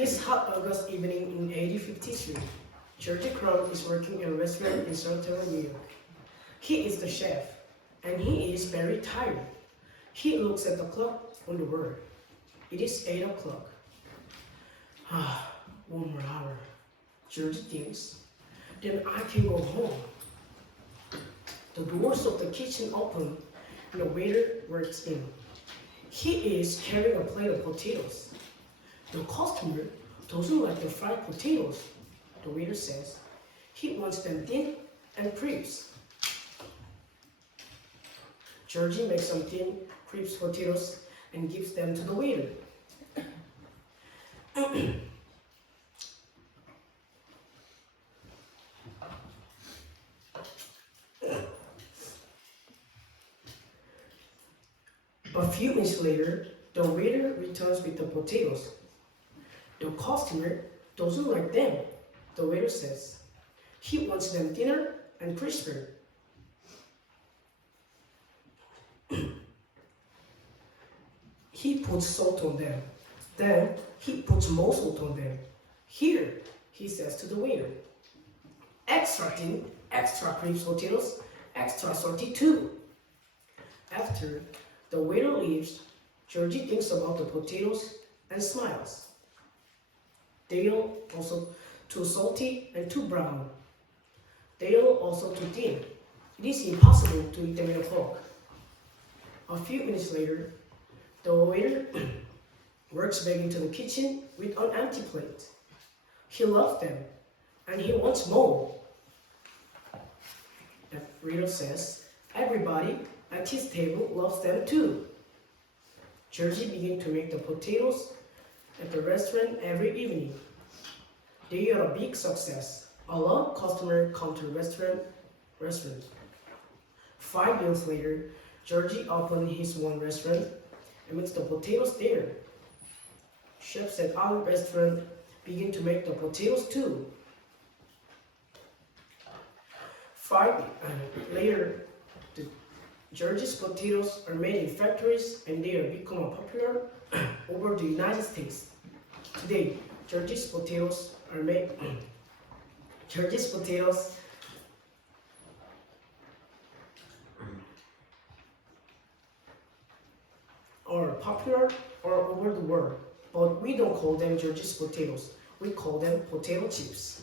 It's hot August evening in 8050th Street. Georgie Crumb is working in a restaurant in Southern New York. He is the chef, and he is very tired. He looks at the clock on the wall. It is 8 o'clock. Ah, 1 more hour, Georgie thinks. Then I can go home. The doors of the kitchen open, and the waiter walks in. He is carrying a plate of potatoes. The customer doesn't like the fried potatoes, the waiter says. He wants them thin and crisp. Georgie makes some thin, crisp potatoes and gives them to the waiter. A few minutes later, the waiter returns with the potatoes. The customer doesn't like them, the waiter says. He wants them thinner and crisper. He puts salt on them. Then he puts more salt on them. Here, he says to the waiter. Extra thin, extra crisp potatoes, extra salty too. After the waiter leaves, Georgie thinks about the potatoes and smiles. They are also too salty and too brown. They are also too thin. It is impossible to eat them in a fork. A few minutes later, the waiter works back into the kitchen with an empty plate. He loves them, and he wants more. The waiter says, everybody at his table loves them too. Georgie begins to make the potatoes at the restaurant every evening. They are a big success. A lot of customers come to the restaurant. 5 years later, Georgie opened his own restaurant and makes the potatoes there. Chefs at our restaurant begin to make the potatoes too. 5 later, Georgie's potatoes are made in factories and they have become popular over the United States. Today, Georgie's potatoes are made. Georgie's potatoes are popular all over the world, but we don't call them Georgie's potatoes. We call them potato chips.